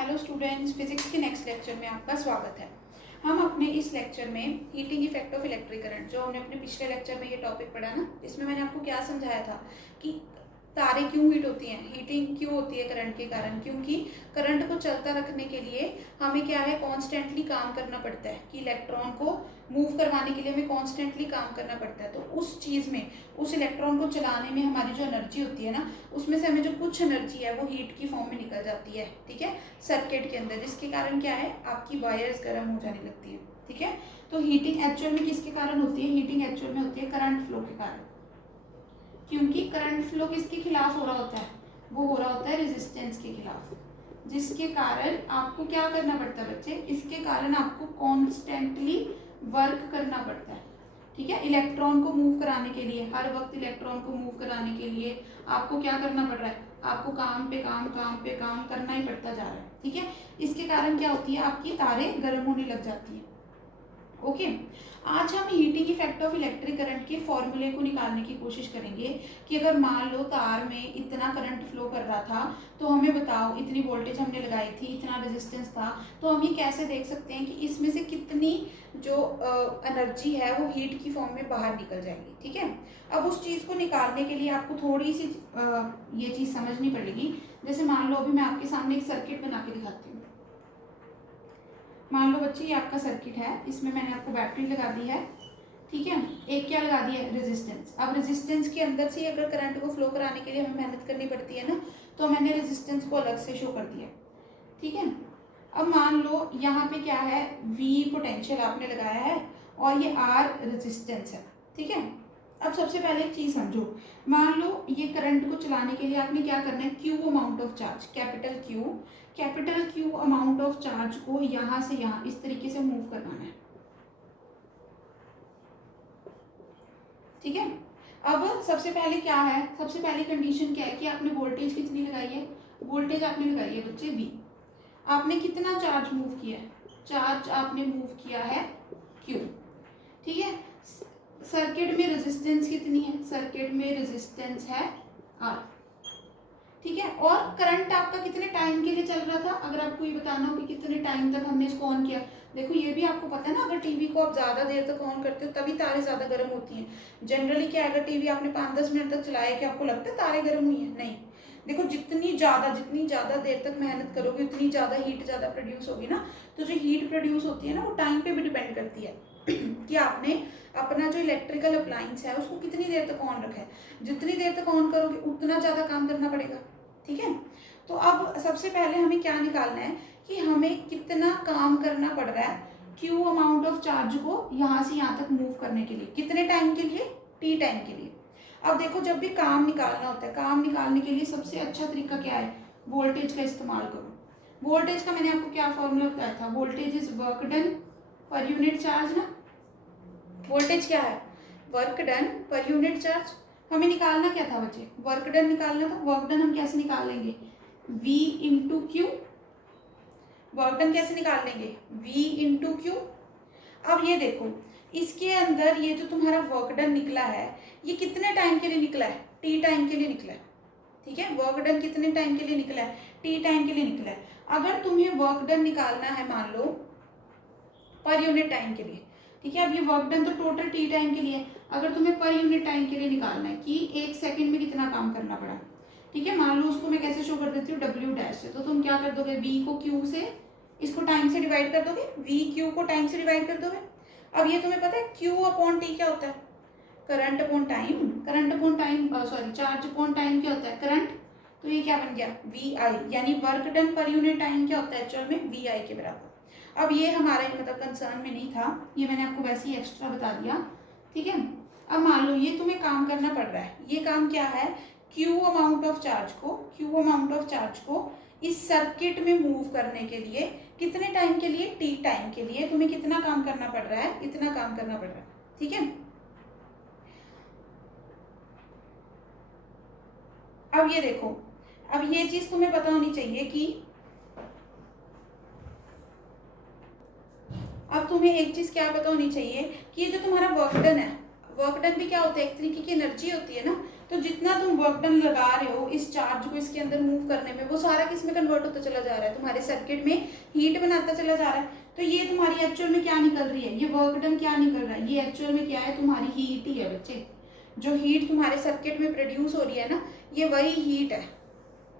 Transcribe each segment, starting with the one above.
Hello students, physics के next lecture में आपका स्वागत है। हम अपने इस लेक्चर में heating effect of electric current, जो हमने अपने पिछले लेक्चर में ये टॉपिक पढ़ा ना, इसमें मैंने आपको क्या समझाया था कि तारे क्यों हीट होती हैं, हीटिंग क्यों होती है करंट के कारण। क्योंकि करंट को चलता रखने के लिए हमें क्या है, कॉन्स्टेंटली काम करना पड़ता है कि इलेक्ट्रॉन को मूव करवाने के लिए हमें कॉन्स्टेंटली काम करना पड़ता है। तो उस चीज़ में, उस इलेक्ट्रॉन को चलाने में हमारी जो एनर्जी होती है ना, उसमें से हमें जो कुछ एनर्जी है वो हीट की फॉर्म में निकल जाती है, ठीक है, सर्किट के अंदर, जिसके कारण क्या है, आपकी वायर्स गर्म हो जाने लगती है, ठीक है। तो हीटिंग एक्चुअल में किसके कारण होती है? हीटिंग एक्चुअल में होती है करंट फ्लो के कारण। क्योंकि करंट फ्लो किसके खिलाफ हो रहा होता है? वो हो रहा होता है रेजिस्टेंस के खिलाफ, जिसके कारण आपको क्या करना पड़ता है बच्चे? इसके कारण आपको कॉन्स्टेंटली वर्क करना पड़ता है, ठीक है। इलेक्ट्रॉन को मूव कराने के लिए, हर वक्त इलेक्ट्रॉन को मूव कराने के लिए आपको क्या करना पड़ रहा है? आपको काम पे काम करना ही पड़ता जा रहा है, ठीक है। इसके कारण क्या होती है, आपकी तारें गर्म होने लग जाती हैं। ओके, आज हम heating effect of electric current के फॉर्मूले को निकालने की कोशिश करेंगे कि अगर मान लो तार में इतना करंट फ्लो कर रहा था, तो हमें बताओ, इतनी वोल्टेज हमने लगाई थी, इतना रेजिस्टेंस था, तो हम ये कैसे देख सकते हैं कि इसमें से कितनी जो एनर्जी है वो हीट की फॉर्म में बाहर निकल जाएगी, ठीक है। अब उस चीज़ को निकालने के लिए आपको थोड़ी सी ये चीज़ समझनी पड़ेगी। जैसे मान लो अभी मैं आपके सामने एक सर्किट बना के दिखाती हूँ। मान लो बच्चे, ये आपका सर्किट है, इसमें मैंने आपको बैटरी लगा दी है, ठीक है, एक क्या लगा दी है, रेजिस्टेंस। अब रेजिस्टेंस के अंदर से अगर करंट को फ्लो कराने के लिए हमें मेहनत करनी पड़ती है ना, तो मैंने रेजिस्टेंस को अलग से शो कर दिया, ठीक है। अब मान लो यहाँ पे क्या है, V पोटेंशियल आपने लगाया है और ये R रेजिस्टेंस है, ठीक है। अब सबसे पहले एक चीज़ समझो, मान लो ये करंट को चलाने के लिए आपने क्या करना है, Q amount of charge, capital Q amount of charge को यहाँ से यहाँ इस तरीके से मूव करवाना है, ठीक है। अब सबसे पहले क्या है, सबसे पहली कंडीशन क्या है कि आपने वोल्टेज कितनी लगाई है? वोल्टेज आपने लगाई है बच्चे V। आपने कितना चार्ज मूव किया है? चार्ज आपने मूव किया है Q, ठीक है। सर्किट में रेजिस्टेंस कितनी है? सर्किट में रेजिस्टेंस है R, ठीक है। और करंट आपका कितने टाइम के लिए चल रहा था? अगर आपको ये बताना हो कि कितने टाइम तक हमने इसको ऑन किया। देखो, ये भी आपको पता है ना, अगर टीवी को आप ज़्यादा देर तक ऑन करते हो तभी तारें ज़्यादा गर्म होती हैं। जनरली क्या, अगर टीवी आपने 5-10 मिनट तक चलाया, कि आपको लगता है तारें गर्म हुई हैं? नहीं। देखो, जितनी ज़्यादा देर तक मेहनत करोगे, उतनी ज़्यादा हीट ज़्यादा प्रोड्यूस होगी ना। तो जो हीट प्रोड्यूस होती है ना, वो टाइम पे भी डिपेंड करती है कि आपने अपना जो इलेक्ट्रिकल अप्लायंस है उसको कितनी देर तक ऑन रखा है। जितनी देर तक ऑन करोगे उतना ज़्यादा काम करना पड़ेगा, ठीक है। तो अब सबसे पहले हमें क्या निकालना है कि हमें कितना काम करना पड़ रहा है Q अमाउंट ऑफ चार्ज को यहाँ से यहाँ तक मूव करने के लिए। कितने टाइम के लिए? T टाइम के लिए। अब देखो, जब भी काम निकालना होता है, काम निकालने के लिए सबसे अच्छा तरीका क्या है? वोल्टेज का इस्तेमाल करो। वोल्टेज का मैंने आपको क्या फॉर्मूला बताया था? Voltage is work done per unit charge ना। वोल्टेज क्या है? Work done per unit charge. हमें निकालना क्या था बच्चे? वर्क डन निकालना था। वर्क डन हम कैसे निकाल लेंगे? V into Q. Work done कैसे निकाल लेंगे? V into Q. अब ये देखो, इसके अंदर ये जो तुम्हारा वर्क डन निकला है, ये कितने टाइम के लिए निकला है? T टाइम के लिए निकला है, ठीक है। वर्क डन कितने टाइम के लिए निकला है? T टाइम के लिए निकला है। अगर तुम्हें वर्क डन निकालना है, मान लो पर यूनिट टाइम के लिए, ठीक है। अब ये वर्क डन तो टोटल T टाइम के लिए है। अगर तुम्हें पर यूनिट टाइम के लिए निकालना है कि 1 सेकंड में कितना काम करना पड़ा, ठीक है, मान लो उसको मैं कैसे शो कर देती हूँ, W डैश से, तो तुम क्या कर दोगे? V को Q से, इसको टाइम से डिवाइड कर दोगे, V Q को टाइम से डिवाइड कर दोगे। अब ये तुम्हें पता है Q अपॉन T क्या होता है? Current upon time. Current upon time, sorry, charge upon time क्या होता है? करंट। तो ये क्या बन गया? VI, यानी work done per unit time क्या होता है एक्चुअल में? VI के बराबर। अब ये हमारे मतलब कंसर्न में नहीं था, ये मैंने आपको वैसे ही एक्स्ट्रा बता दिया, ठीक है। अब मान लो ये तुम्हें काम करना पड़ रहा है, ये काम क्या है? Q अमाउंट ऑफ चार्ज को इस सर्किट में मूव करने के लिए कितने टाइम के लिए? T टाइम के लिए तुम्हें कितना काम करना पड़ रहा है? इतना काम करना पड़ रहा है, ठीक है। अब ये देखो, अब ये चीज तुम्हें पता होनी चाहिए कि अब तुम्हें एक चीज क्या पता होनी चाहिए कि ये जो तुम्हारा वर्क डन है, वर्क डन भी क्या होता है, एक तरीके की एनर्जी होती है ना। तो जितना तुम वर्क डन लगा रहे हो इस चार्ज को इसके अंदर मूव करने में, वो सारा किस में कन्वर्ट होता चला जा रहा है, तुम्हारे सर्किट में हीट बनाता चला जा रहा है। तो ये तुम्हारी एक्चुअल में क्या निकल रही है, ये वर्क डन क्या निकल रहा है, ये एक्चुअल में क्या है, तुम्हारी हीट ही है बच्चे। जो हीट तुम्हारे सर्किट में प्रोड्यूस हो रही है ना, ये वही हीट है,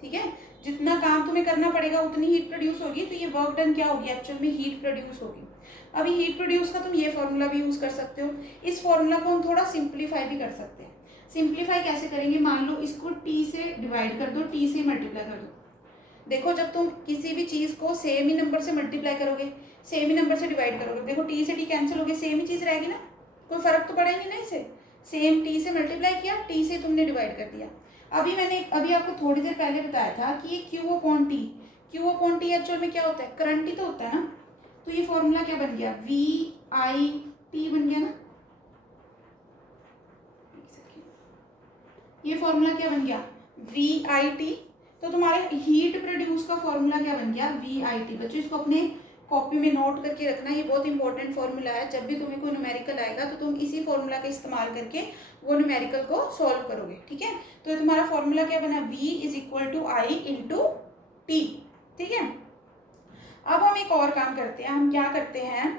ठीक है। जितना काम तुम्हें करना पड़ेगा उतनी हीट प्रोड्यूस होगी, तो ये वर्क डन क्या होगी, एक्चुअल में हीट प्रोड्यूस होगी। अभी हीट प्रोड्यूस का तुम ये फॉर्मूला भी यूज कर सकते हो। इस फॉर्मूला को हम थोड़ा सिंप्लीफाई भी कर सकते हैं। सिंप्लीफाई कैसे करेंगे, मान लो इसको टी से डिवाइड कर दो, टी से मल्टीप्लाई कर दो। देखो जब तुम किसी भी चीज को सेम ही नंबर से मल्टीप्लाई करोगे, सेम ही नंबर से डिवाइड करोगे, देखो टी से टी कैंसिल हो गया, सेम ही चीज रहेगी ना, कोई फर्क तो पड़ा ही नहीं ना इसे। सेम टी से मल्टीप्लाई किया, टी से तुमने डिवाइड कर दिया। अभी आपको थोड़ी देर पहले बताया था कि ये Q upon T, Q upon T actual में क्या होता है, करंट ही तो होता है ना। तो ये फॉर्मूला क्या बन गया, वी आई टी बन गया ना। ये फॉर्मूला क्या बन गया, वी आई टी। तो तुम्हारे हीट प्रोड्यूस का फॉर्मूला क्या बन गया, वी आई टी। बच्चों इसको अपने कॉपी में नोट करके रखना, ये बहुत इंपॉर्टेंट फॉर्मूला है। जब भी तुम्हें कोई न्यूमेरिकल आएगा तो तुम इसी फॉर्मूला का इस्तेमाल करके वो न्यूमेरिकल को सॉल्व करोगे, ठीक है। तो तुम्हारा फॉर्मूला क्या बना, v is equal to I into T, ठीक है। अब हम एक और काम करते हैं, हम क्या करते हैं,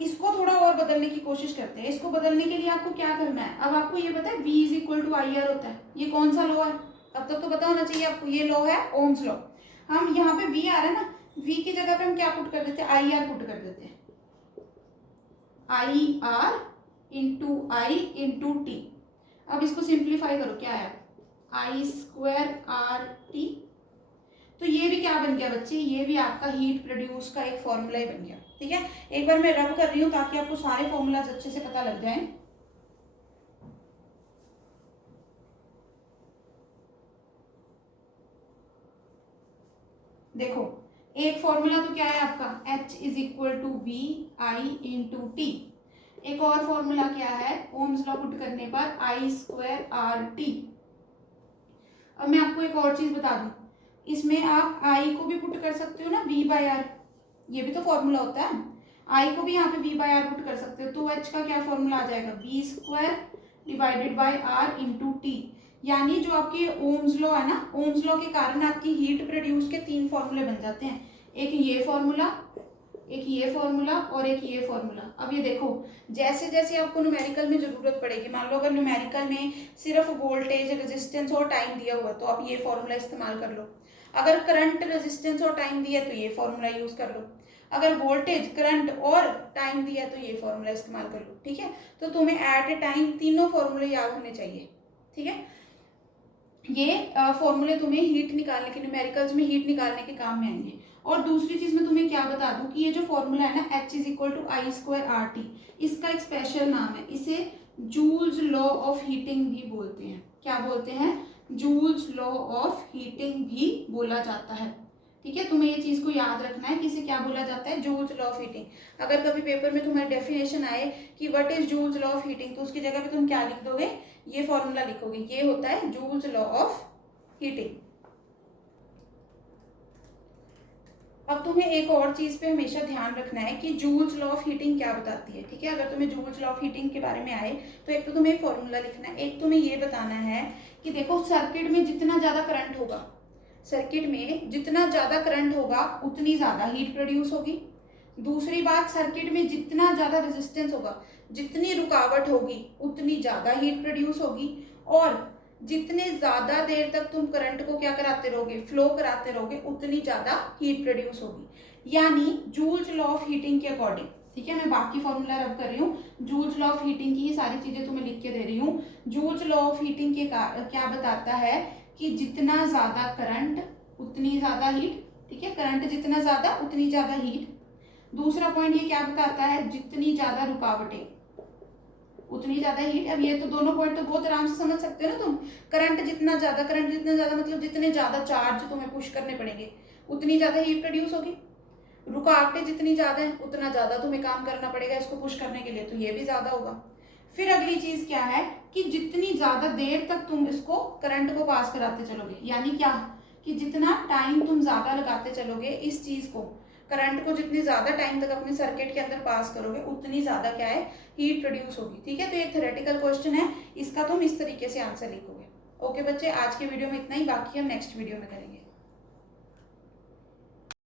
इसको थोड़ा और बदलने की कोशिश करते हैं। इसको बदलने के लिए आपको क्या करना है, अब आपको ये पता है v is equal to I R होता है, ये कौन सा लॉ है, अब तक तो पता होना चाहिए आपको, ये लॉ है ओम्स लॉ। हम यहाँ पे v आ रहा है ना, v की जगह पे हम क्या पुट कर देते हैं, आई आर पुट कर देते हैं, I R into I into T. अब इसको सिंप्लीफाई करो, क्या है, आई स्क्वायर आर टी। तो ये भी क्या बन गया बच्चे, ये भी आपका हीट प्रोड्यूस का एक फॉर्मूला ही बन गया, ठीक है। एक बार मैं रब कर रही हूँ ताकि आपको सारे फॉर्मूलाज अच्छे से पता लग जाए। देखो एक फॉर्मूला तो क्या है आपका, H is equal to V I into T. एक और फॉर्मूला क्या है, ओम्स लॉ पुट करने पर आई स्क्वायर आर टी। अब मैं आपको एक और चीज बता दूं, इसमें आप आई को भी पुट कर सकते हो ना, v बाय आर, ये भी तो फॉर्मूला होता है। आई को भी यहाँ पे v बाय आर पुट कर सकते हो, तो h का क्या फॉर्मूला आ जाएगा, v square divided by R into T. यानी जो आपके ओम्स लॉ है ना, ओम्स लॉ के कारण आपकी हीट प्रोड्यूस के 3 फॉर्मूले बन जाते हैं, एक ये फॉर्मूला, एक ये फॉर्मूला और एक ये फॉर्मूला। अब ये देखो जैसे जैसे आपको न्यूमेरिकल में जरूरत पड़ेगी, मान लो अगर न्यूमेरिकल में सिर्फ वोल्टेज, रेजिस्टेंस और टाइम दिया हुआ है तो आप ये फॉर्मूला इस्तेमाल कर लो। अगर करंट, रेजिस्टेंस और टाइम दिया है तो ये फॉर्मूला यूज कर लो। अगर वोल्टेज, करंट और टाइम दिया है तो ये फॉर्मूला इस्तेमाल कर लो, ठीक है। तो तुम्हें एट ए टाइम तीनों फॉर्मूले याद होने चाहिए, ठीक है। ये फॉर्मूले तुम्हें हीट निकालने के, न्यूमेरिकल्स में हीट निकालने के काम में आएंगे। और दूसरी चीज मैं तुम्हें क्या बता दूं कि ये जो फॉर्मूला है ना, H is equal to I square R T, इसका एक स्पेशल नाम है, इसे जूल्स लॉ ऑफ हीटिंग भी बोलते हैं। क्या बोलते हैं, जूल्स लॉ ऑफ हीटिंग भी बोला जाता है, ठीक है। तुम्हें ये चीज को याद रखना है कि इसे क्या बोला जाता है, जूल्स लॉ ऑफ हीटिंग। अगर कभी पेपर में तुम्हारी डेफिनेशन आए कि what is joules law of heating, तो उसकी जगह पे तुम क्या लिख दोगे, ये फॉर्मूला लिखोगे, ये होता है जूल्स लॉ ऑफ हीटिंग। अब तुम्हें एक और चीज पे हमेशा ध्यान रखना है कि जूल्स लॉ ऑफ हीटिंग क्या बताती है, ठीक है। अगर तुम्हें जूल्स लॉ ऑफ हीटिंग के बारे में आए तो एक तो तुम्हें फॉर्मूला लिखना है, एक तुम्हें ये बताना है कि देखो सर्किट में जितना ज्यादा करंट होगा, सर्किट में जितना ज्यादा करंट होगा उतनी ज्यादा हीट प्रोड्यूस होगी। दूसरी बात, सर्किट में जितना ज्यादा रेजिस्टेंस होगा, जितनी रुकावट होगी उतनी ज्यादा हीट प्रोड्यूस होगी। और जितने ज्यादा देर तक तुम करंट को क्या कराते रहोगे, फ्लो कराते रहोगे, उतनी ज्यादा हीट प्रोड्यूस होगी। यानी जूल्स लॉ ऑफ हीटिंग के अकॉर्डिंग, ठीक है। मैं बाकी फॉर्मूला रब कर रही हूँ, जूल्स लॉ ऑफ हीटिंग की ये सारी चीजें तुम्हें लिख के दे रही हूँ। जूल्स लॉ ऑफ हीटिंग के क्या बताता है कि जितना ज्यादा करंट उतनी ज्यादा हीट, ठीक है। करंट जितना ज्यादा उतनी ज्यादा हीट। दूसरा पॉइंट ये क्या बताता है, जितनी ज्यादा रुकावटें उतनी ज्यादा हीट। अब ये तो दोनों पॉइंट तो बहुत आराम से समझ सकते हो ना तुम। करंट जितना ज्यादा मतलब जितने ज्यादा चार्ज तुम्हें पुश करने पड़ेंगे उतनी ज्यादा हीट प्रोड्यूस होगी। रुकावटें जितनी ज्यादा है उतना ज्यादा तुम्हें काम करना पड़ेगा इसको पुश करने के लिए, तो ये भी ज्यादा होगा। फिर अगली चीज क्या है कि जितनी ज्यादा देर तक तुम इसको करंट को पास कराते चलोगे, यानी क्या कि जितना टाइम तुम ज्यादा लगाते चलोगे इस चीज को, करंट को जितनी ज़्यादा टाइम तक अपने सर्किट के अंदर पास करोगे उतनी ज़्यादा क्या है, हीट प्रोड्यूस होगी। ठीक है, तो ये थ्योरेटिकल क्वेश्चन है, इसका तुम इस तरीके से आंसर लिखोगे। ओके बच्चे, आज के वीडियो में इतना ही, बाकी हम नेक्स्ट वीडियो में करेंगे।